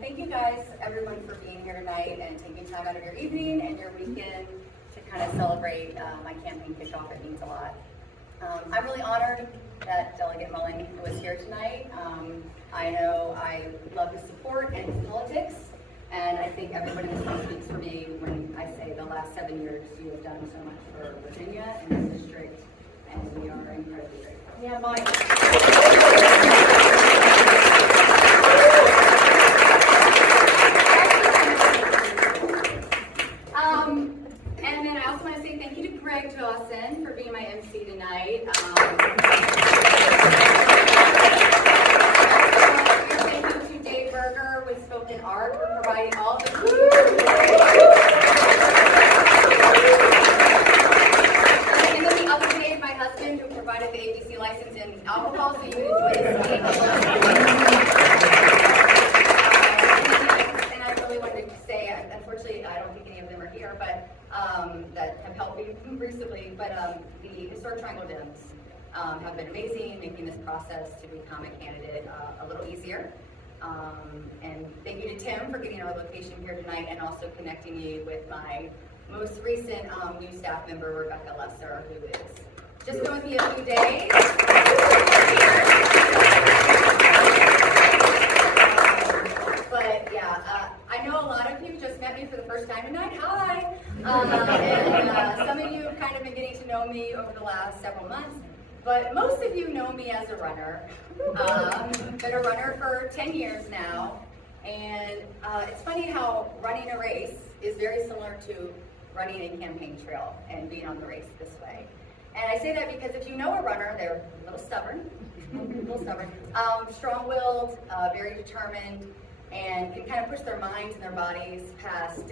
Thank you guys, everyone, for being here tonight and taking time out of your evening and your weekend to kind of celebrate my campaign kickoff. It means a lot. I'm really honored that Delegate Mullen was here tonight. I know I love his support and his politics, and I think everybody in this room speaks for me when I say the last 7 years you have done so much for Virginia and the district, and we are incredibly grateful. Yeah, Mike. And then I also want to say thank you to Greg Dawson for being my MC tonight. Thank you to Dave Berger with Spoken Art for providing all the and then the other Dave, my husband, who provided the ABC license in alcohol, so you can enjoy it. And I really wanted to say, unfortunately, I don't think any of them are here, but that have helped me recently, but the Historic Triangle Dems have been amazing, making this process to become a candidate a little easier. And thank you to Tim for getting our location here tonight and also connecting me with my most recent new staff member, Rebecca Lesser, who is just been with me a few days. But yeah, I know a lot of you just met me for the first time tonight. Hi! And some of you have kind of been getting to know me over the last several months, but most of you know me as a runner. Been a runner for 10 years now, and it's funny how running a race is very similar to running a campaign trail and being on the race this way. And I say that because if you know a runner, they're a little stubborn, strong-willed, very determined, and can kind of push their minds and their bodies past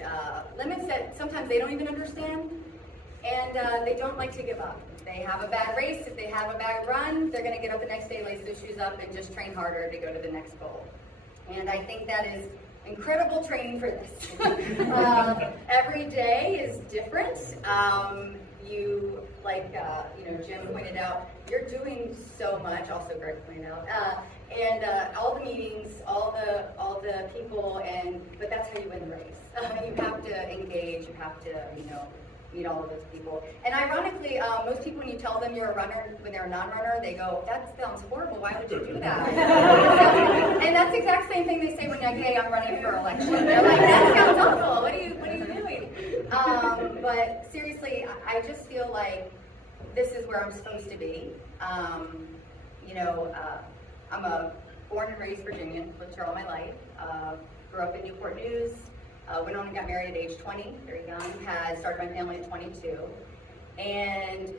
limits that sometimes they don't even understand, and they don't like to give up. They have a bad race, if they have a bad run, they're going to get up the next day, lace their shoes up, and just train harder to go to the next goal. And I think that is incredible training for this. Every day is different. Jim pointed out, you're doing so much, also Greg pointed out, and all the meetings, all the people, but that's how you win the race. You have to engage, you have to, meet all of those people. And ironically, most people, when you tell them you're a runner, when they're a non-runner, they go, that sounds horrible, why would you do that? And that's the exact same thing they say when they say I'm running for election. They're like, that sounds awful, what are you doing? But seriously, I just feel like this is where I'm supposed to be. I'm a born and raised Virginian, lived here all my life, grew up in Newport News, went on and got married at age 20, very young, had started my family at 22. And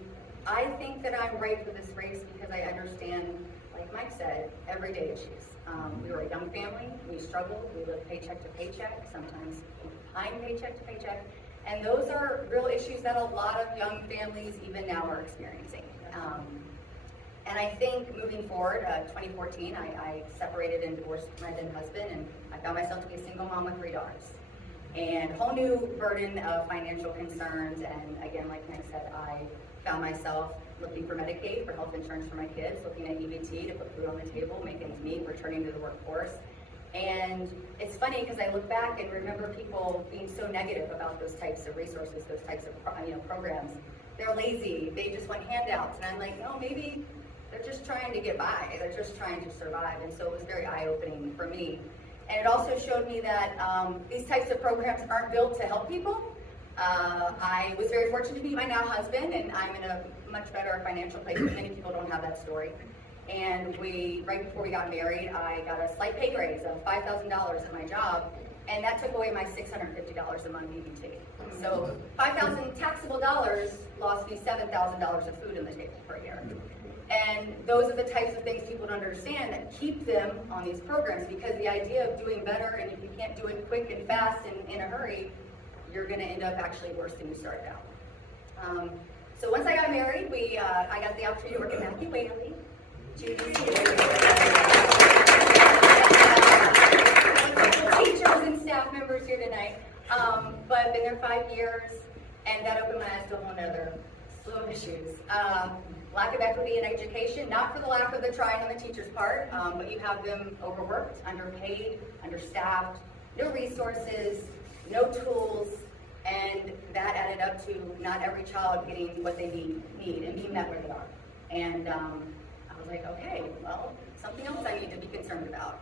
I think that I'm right for this race because I understand, like Mike said, everyday issues. We were a young family, we struggled, we lived paycheck to paycheck, sometimes behind paycheck to paycheck. And those are real issues that a lot of young families even now are experiencing. And I think moving forward, 2014, I separated and divorced my then husband, and I found myself to be a single mom with 3 daughters. And a whole new burden of financial concerns, and again, like Mike said, I found myself looking for Medicaid, for health insurance for my kids, looking at EBT to put food on the table, make ends meet, returning to the workforce. And it's funny because I look back and remember people being so negative about those types of resources, those types of programs. They're lazy, they just want handouts, and I'm like, no, maybe they're just trying to get by, they're just trying to survive. And so it was very eye-opening for me. And it also showed me that these types of programs aren't built to help people. I was very fortunate to meet my now husband, and I'm in a much better financial place, but many people don't have that story. And right before we got married, I got a slight pay raise of $5,000 at my job, and that took away my $650 a month EBT. So $5,000 taxable dollars lost me $7,000 of food on the table per year. And those are the types of things people don't understand that keep them on these programs, because the idea of doing better, and if you can't do it quick and fast and in a hurry, you're going to end up actually worse than you started out. So once I got married, I got the opportunity to work at Matthew Whaley. Teachers and staff members here tonight, but I've been there 5 years, and that opened my eyes to a whole nother slew of issues. Lack lack of equity in education, not for the lack of the trying on the teacher's part, but you have them overworked, underpaid, understaffed, no resources, no tools, and that added up to not every child getting what they need and being met where they are. And I was like, okay, well, something else I need to be concerned about.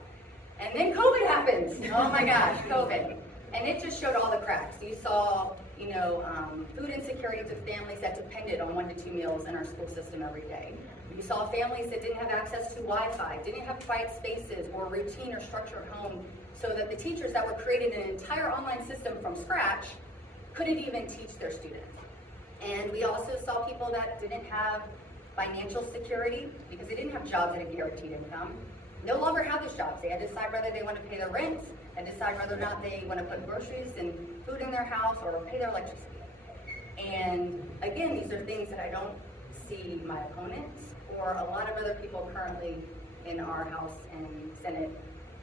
And then COVID happens. Oh my gosh, COVID. And it just showed all the cracks. You saw, food insecurity to families that depended on 1 to 2 meals in our school system every day. You saw families that didn't have access to Wi-Fi, didn't have quiet spaces or routine or structure at home, so that the teachers that were creating an entire online system from scratch couldn't even teach their students. And we also saw people that didn't have financial security because they didn't have jobs at a guaranteed income. No longer have those jobs. They had to decide whether they want to pay their rent and decide whether or not they want to put groceries and food in their house or pay their electricity. And again, these are things that I don't see my opponents or a lot of other people currently in our House and Senate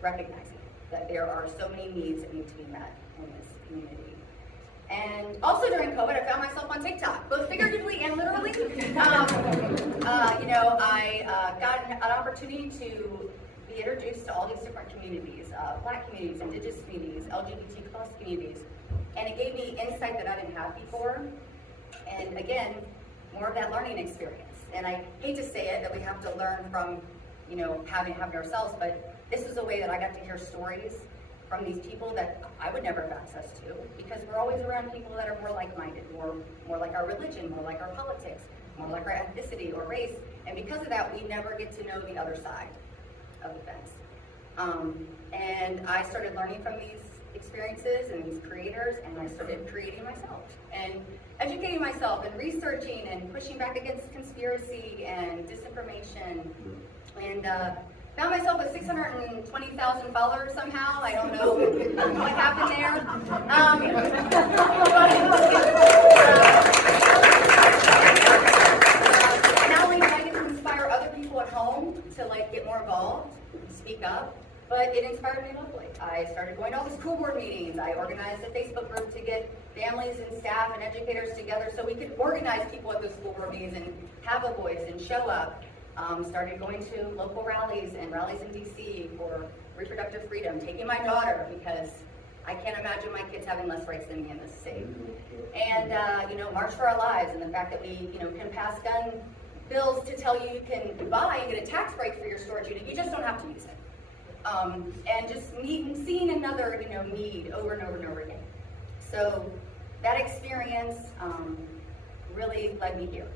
recognizing, that there are so many needs that need to be met in this community. And also during COVID, I found myself on TikTok, both figuratively and literally. I got an opportunity to be introduced to all these different communities, Black communities, Indigenous communities, LGBT plus communities, and it gave me insight that I didn't have before. And again, more of that learning experience. And I hate to say it, that we have to learn from, having it happen ourselves, but this is a way that I got to hear stories from these people that I would never have access to, because we're always around people that are more like-minded, more like our religion, more like our politics, more like our ethnicity or race, and because of that, we never get to know the other side of the fence. And I started learning from these experiences and these creators, and I started creating myself, and educating myself, and researching, and pushing back against conspiracy and disinformation, and found myself with 620,000 followers somehow. I don't know what happened there. Not only did I get to inspire other people at home to get more involved, speak up, but it inspired me locally. I started going to all the school board meetings. I organized a Facebook group to get families and staff and educators together so we could organize people at the school board meetings and have a voice and show up. Started going to local rallies and rallies in DC for reproductive freedom, taking my daughter because I can't imagine my kids having less rights than me in this state. And, March for Our Lives, and the fact that we, can pass gun bills to tell you can buy and get a tax break for your storage unit. You just don't have to use it. And just seeing another, need over and over and over again. So that experience really led me here.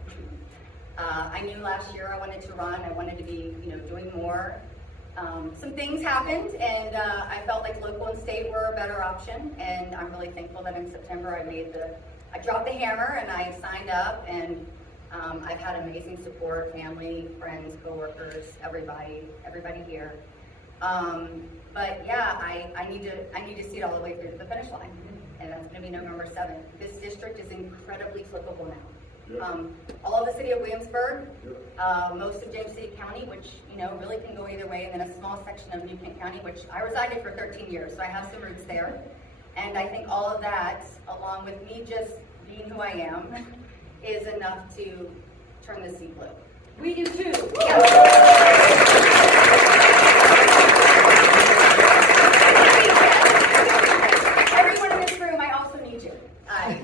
I knew last year I wanted to run. I wanted to be, doing more. Some things happened, and I felt like local and state were a better option. And I'm really thankful that in September I dropped the hammer and I signed up. And I've had amazing support, family, friends, coworkers, everybody here. But yeah, I need to see it all the way through to the finish line, and that's going to be November 7th. This district is incredibly flippable now. All of the city of Williamsburg, most of James City County, which really can go either way, and then a small section of New Kent County, which I resided for 13 years, so I have some roots there. And I think all of that, along with me just being who I am, is enough to turn the sea blue. We do too. Everyone in this room, I also need you.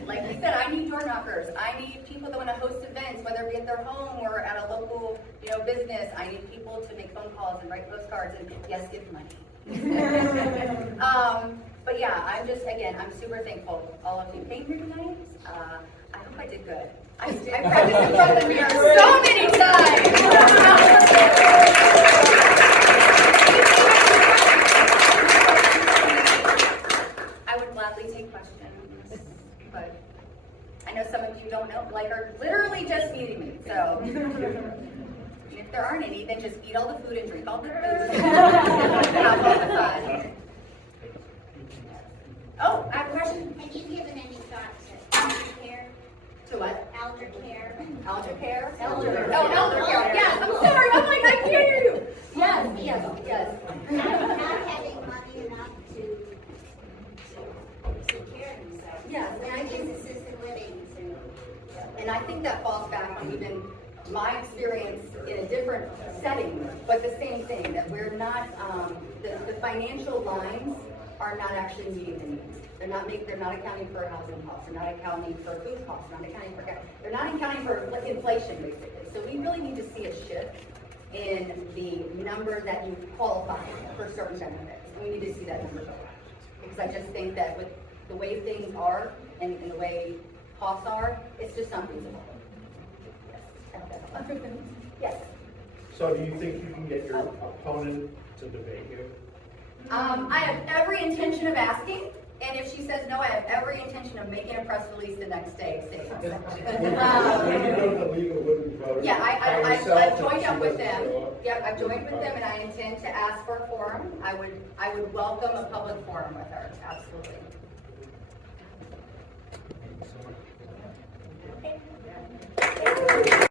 Like you said, I need door knockers. I need people that want to host events, whether it be at their home or at a local, business. I need people to make phone calls and write postcards and yes, give money. But yeah, I'm super thankful all of you came here tonight. I hope I did good. I practiced in front of the mirror so many times. I would gladly take questions, but I know some of you don't know, are literally just meeting me. So if there aren't any, then just eat all the food and drink all the food. Have all the fun. Oh, I have a question. Have you given any thought to elder care? To what? Elder care. Elder care? Elder. Oh, elder care. Yes, I'm sorry. I'm like, I hear you. Yes. Not having money enough to take care of themselves. Yes, and I guess assisted living. And I think that falls back on even my experience in a different setting, but the same thing, that we're not, the financial lines are not actually meeting the needs. They're not accounting for housing costs, they're not accounting for food costs, they're not accounting for inflation basically. So we really need to see a shift in the number that you qualify for certain benefits. And we need to see that number go up. Because I just think that with the way things are and the way costs are, it's just not feasible. Yes. So do you think you can get your opponent to debate you? I have every intention of asking, and if she says no, I have every intention of making a press release the next day saying When you go to the legal women vote. yeah, I've joined up with them. Yep, I've joined with them, and I intend to ask for a forum. I would welcome a public forum with her, absolutely. Thank you so much.